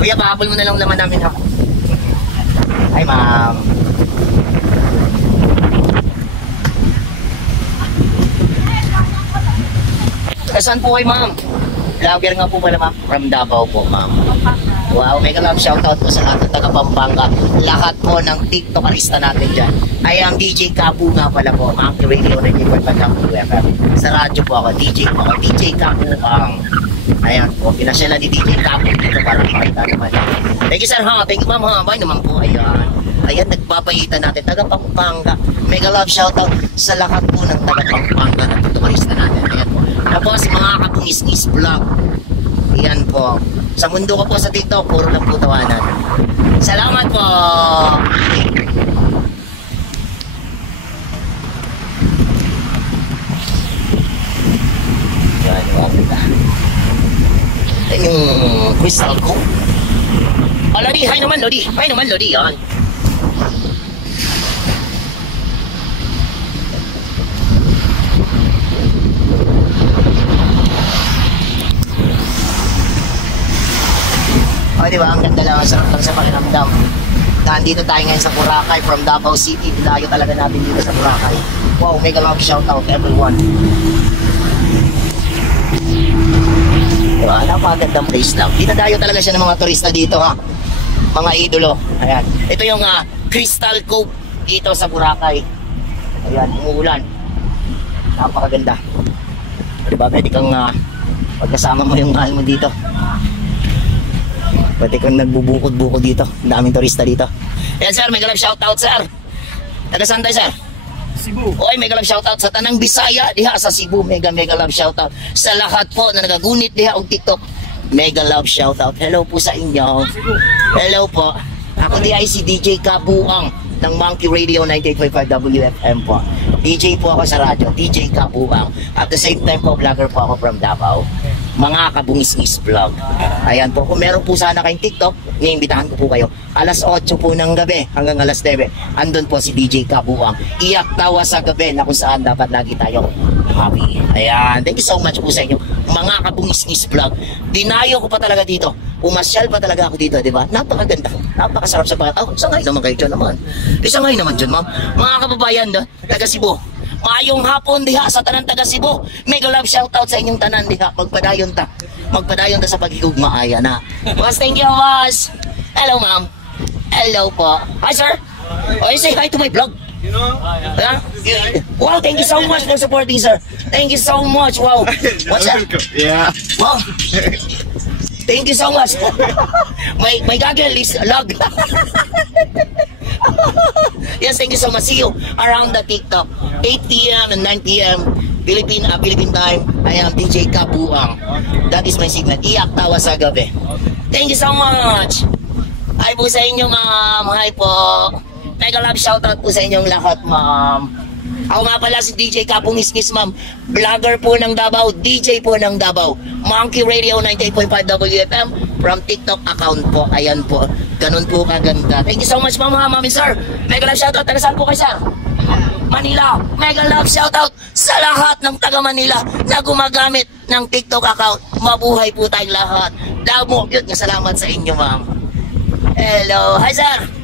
Kuya, pahabol mo na lang naman namin ha. Ay, ma'am. Saan po kayo, ma'am? Vlogger nga po pala, ma'am. From Davao po, ma'am. Wow, mega love shoutout po sa lahat ng taga Pampanga. Lahat po ng TikTokarista natin dyan. Ay ang DJ Kapu nga pala po. Monkey Radio 94.5 FM. Sa radyo po ako, DJ po ako. DJ Kapu ang... Ayan po, pinasyalan ni DJ Kapu dito para makita naman. Thank you sir ha, thank you ma'am ha. Bye naman po, ayan. Ayan, nagpapayitan natin. Taga Pampanga. Mega love shoutout sa lahat po ng taga Pampanga na TikTokarista natin. Ayan po. Tapos mga kapungis-ngis vlog. Ayan po. Sa mundo ko po sa TikTok, puro lang po tawanan. Salamat po! Yan, yan yung crystal ko. Oh, Lodi, hi naman, Lodi. Hi naman, Lodi. Yan. O, diba? Ang ganda lang, sarap lang sa pakiramdam. Nandito tayo ngayon sa Boracay from Davao City. Layo talaga natin dito sa Boracay. Wow, mega love shoutout everyone. Diba? Napakagandang place lang. Dinadayo talaga siya ng mga turista dito ha. Mga idolo. Ayan. Ito yung Crystal Cove dito sa Boracay. Ayan, umuulan. Napakaganda. Diba? Pwede kang pagkasama mo yung mahal mo dito. Pwede kang nagbubukod-bukod dito. Ang daming turista dito. Ayan sir, mega love shoutout sir. Taga saan tayo sir? Cebu. Oy, mega love shoutout sa tanang Bisaya diha sa Cebu. Mega love shoutout sa lahat po na nagagunit diha og TikTok. Mega love shoutout. Hello po sa inyo. Hello po. Ako di ay si DJ Kabuang ng Monkey Radio 98.5 WFM po. DJ po ako sa radyo. DJ Kabuang. At the same time po, vlogger po ako from Davao. Mga kabungis-ngis vlog. Ayan po, kung meron po sana kayong TikTok, niimbitahan ko po kayo. Alas 8 po ng gabi hanggang alas 9. Andun po si DJ Kabuang. Iyak tawa sa gabi na kung saan dapat lagi tayo happy. Ayan, thank you so much po sa inyo. Mga kabungis-ngis vlog. Dinayo ko pa talaga dito. Umasyal pa talaga ako dito, di ba? Napakaganda. Napakasarap sa pagkat. Oh, isang ngayon naman kayo dyan naman. Isang ngayon naman dyan, ma'am. Mga kababayan, taga Cebu. Maayong hapon diha sa tanan taga Cebu. Mega love shoutout sa inyong tanan diha. Magpadayon ta. Magpadayon ta sa pagigugma aya na. Boss, thank you, boss. Hello, ma'am. Hello po. Hi, sir. Oh, say hi to my vlog. You know? Wow, thank you so much for supporting, sir. Thank you so much. Wow. What's that? Yeah. Wow. Thank you so much. My gaggle is log. Yes, thank you so much. See you around the TikTok. 8 p.m. and 9 p.m. Philippine time. I am DJ Kabuang. That is my signal. Iyak tawa sa gabi. Thank you so much. Hi po sa inyo, ma'am. Hi po. Mega love shoutout po sa inyong lahat, ma'am. Ako nga pala si DJ Kapungis-ngis, ma'am. Vlogger po ng Davao, DJ po ng Davao. Monkey Radio 98.5 WFM from TikTok account po. Ayan po. Ganun po kaganda. Thank you so much, ma'am, ma'am and sir. Mega love shoutout. Taga saan po kayo, sir? Manila. Mega love shoutout sa lahat ng taga Manila na gumagamit ng TikTok account. Mabuhay po tayong lahat. Damo, yun. Salamat sa inyo, ma'am. Hello. Hi, sir.